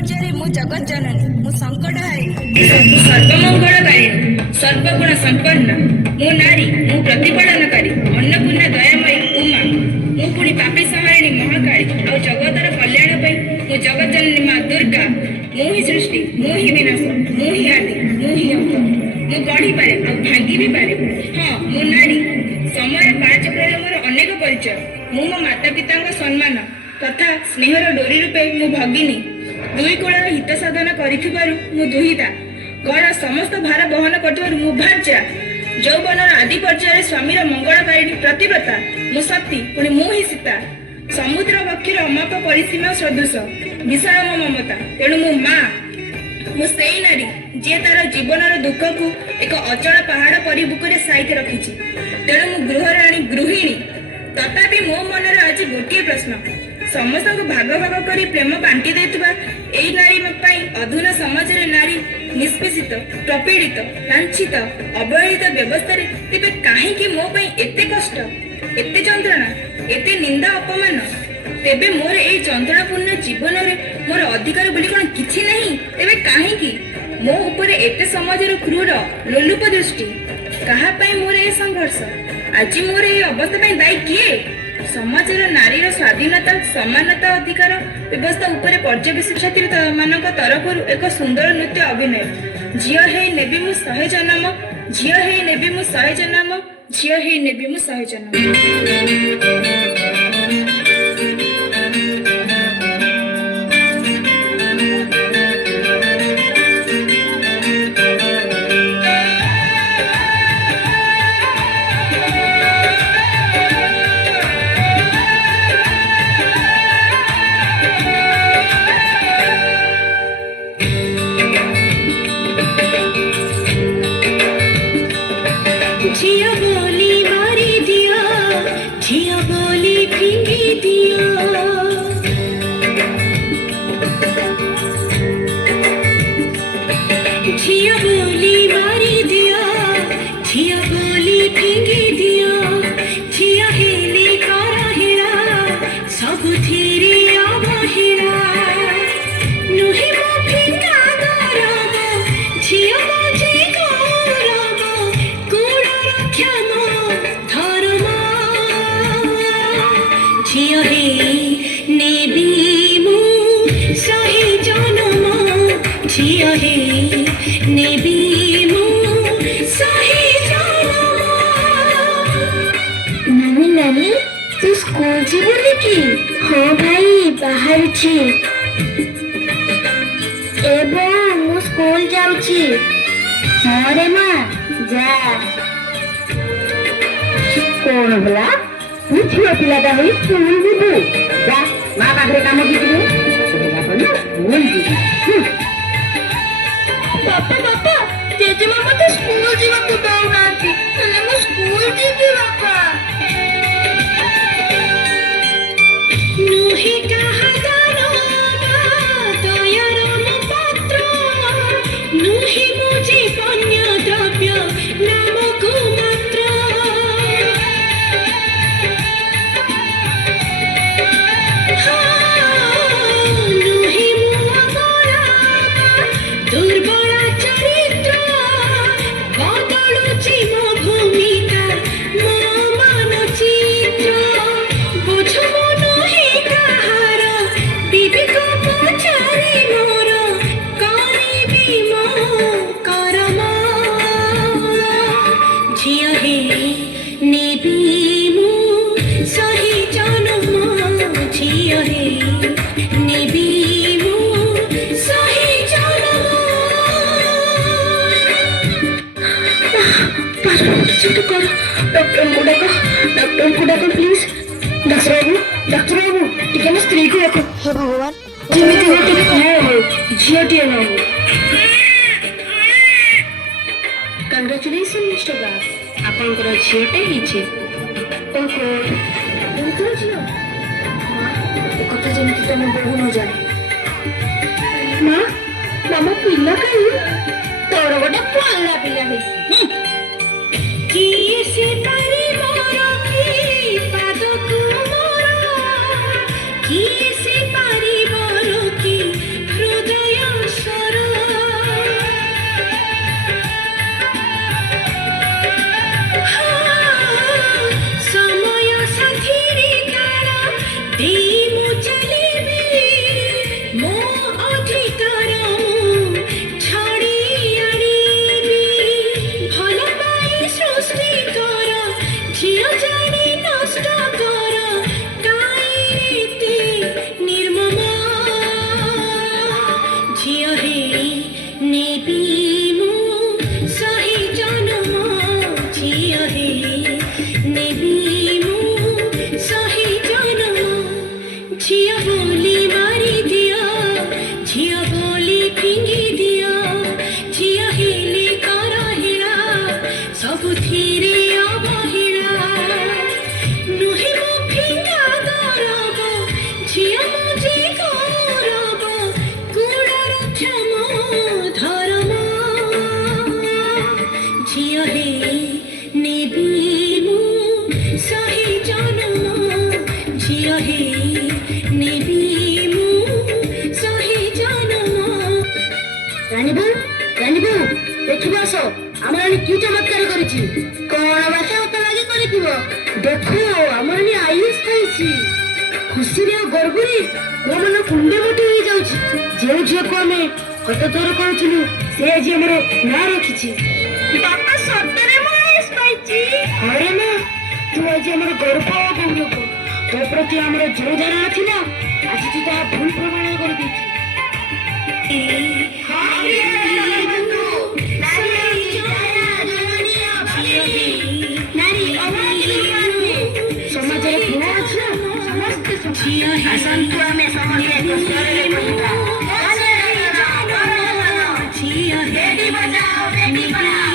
पर्याय मु जगत जननी मु संकट हारी सर्वमंगलकारिणी सर्वगुण संपन्न मु नारी मु प्रतिपालनकारी अन्नपूर्णा दयामयी उमा मु पुणी पापी संहारिणी महाकाली और जगतर कल्याण पई मु जगत जननी माँ दुर्गा मु ही सृष्टि मु ही विनाश मु ही आदि मु ही अंत मु गढ़ी पारे और भांगी भी पारे। हाँ मु नारी समय कालचक्र मोर अनेक परिचय मु मो माता पिता सम्मान तथा स्नेहर डोरी रूपे मु भगिनी दुई कूलर हित साधन करिथिबारु मु दुहिता घर समस्त भार बहन करथिबारु मु भार्या यौवनर आदि पर्यायर स्वामीर मंगलकारिणी प्रतिव्रता मु सती पुणी मु ही सीता समुद्र पक्षीर अमाप परिसीमा सदृश विशाल मो ममता तेणु मु माँ मु सेई नारी जे तार जीवनर दुख को एक अचल पहाड़ परि बुकुरे साइके रखिछि। तेणु मु गृहराणी गृहिणी तथापि मो मनर आज गोटे प्रश्न समस्त को भाग भाग करी प्रेम बांटी देथुबा एई नारी पई अधुना समाज रे नारी निष्पेषित प्रपीड़ित लांछित अवहेलित व्यवस्था रे तेबे काहे कि मो पई एते कष्ट एते यंत्रणा एते निंदा अपमान तेबे मोर एई यंत्रणापूर्ण जीवन रे मोर अधिकार बोली कोन किछि नहीं तेबे काहे कि मो ऊपर एते समाज रो क्रूर लोलुप दृष्टि कहा पई मोर ए संघर्ष आज मोर ए अवस्था पई दायी किए समाजर नारीर स्वाधीनता समानता अधिकार व्यवस्था उपरे पर्यवेक्षी मानक तरफ एक सुंदर नृत्य अभिनय झियो हे नेबी मु 100 जन्म झियो हे नेबी मु 100 जन्म झियो हे नेबी मु 100 जन्म। नानी तू स्कूल जीवनी की? हाँ भाई बाहर छी एवं मु स्कूल जाउची। हाँ रे माँ जा। कौन बोला तू झियो पिलाटा होई स्कूल जीवु जा माँ पाखरे काम कीजिबु स्कूल जीवु। बापा बापा जेजेमा मते स्कूल जीवाकू दौनाती हेले मु स्कूल जीवी बापा। नुही कहा गानो दयार पात्र नुही मुझे कन्या द्रव्य नामको मात्र। नुही मुआ गोरा दुर्बला चरित्र बदलुची मो भूमिका मो मानचित्र बुझ डॉक्टर को डाको प्लीज। डॉक्टर बाबू टिके ना स्त्री को रखो। हे भगवान जेमिति गोटे झियोटिए न हो। कंग्रेचुलेशन मिस्टर दास आपनकर झियोटे हिचे। ओहो एंतो झियो ए कथा जेमिति तमे बहु न जाने। मां मामा पिल्ला काई तोर गोटे पल्ला पिल्ला हे किए से पारी मोर की पाद कुमार किए से पारी मोर की हृदय ମୋ ଅଧିକାର ମୁଁ ଛାଡ଼ି ଆଣିବି ଭଲ ପାଇ ସୃଷ୍ଟି କର ଝିଅ ଜାଣି ନଷ୍ଟ କର କାହିଁ ଏତେ ନିର୍ମମ ଝିଅ ହେଇ ନେବି ମୁଁ ସହି ଜନମ ଝିଅ ହେଇ ନେବି ମୁଁ ସହି ଜନମ ଝିଅ ବୋଲି ମାରି ଦିଅ ଝିଅ ବୋଲି ଫିଙ୍ଗି ଦିଅ ଝିଅ ହେଲେ କର ହିଳା ସବୁଥିରେ ଅବହେଳା ନୁହେଁ ମୁଁ ଫିଙ୍ଗା ଗରବ ଝିଅ ମୁଁ ଯେ ଗୌରବ ଗୁଣର କ୍ଷମ ଧର୍ମ ଝିଅ ହେଇ ନେବି ମୁଁ ସହି ଜନମ ଝିଅ ହେଇ ନେବି ମୁଁ ସହି ଜନମ ରାଣୀବୁ ରାଣୀବୁ ଦେଖିବ ଆସ ଆମ ରାଣୀ କି ଚମତ୍କାର କରିଛି କଣ ବାସା ମତ ଲାଗି କରିଥିବ ଦେଖ ଆମ ରାଣୀ ଆଇଏସ୍ ପାଇଛି ଖୁସିରେ ଆଉ ଗର୍ବରେ ମୋ ମନ କୁଣ୍ଡେ ମୋଟି ହେଇଯାଉଛି ଯେଉଁ ଝିଅକୁ ଆମେ ହତଥର କରୁଥିଲୁ ସେ ଆଜି ଆମର ନାଁ ରଖିଛି ବାପା ସତରେ ମୁଁ ଆଇଏସ୍ ପାଇଛି ହରେ ନା ତୁ ଆଜି ଆମର ଗର୍ବ ଓ ଗୌରବ ତୋ ପ୍ରତି ଆମର ଯେଉଁ ଧାରଣା ଥିଲା ଆଜି ତୁ ତାହା ଭୁଲ ପ୍ରମାଣ କରିଦେଇଛୁ ସମାଜରେ ପୁଅ ଅଛି ସମସ୍ତେ ଆସନ୍ତୁ ଆମେ ସମସ୍ତେ ଏକ ସ୍ୱରରେ କହିବା। ଝିଅ ହେଇ ବେଟି ବଚାଓ ବେଟି ପଢ଼ାଓ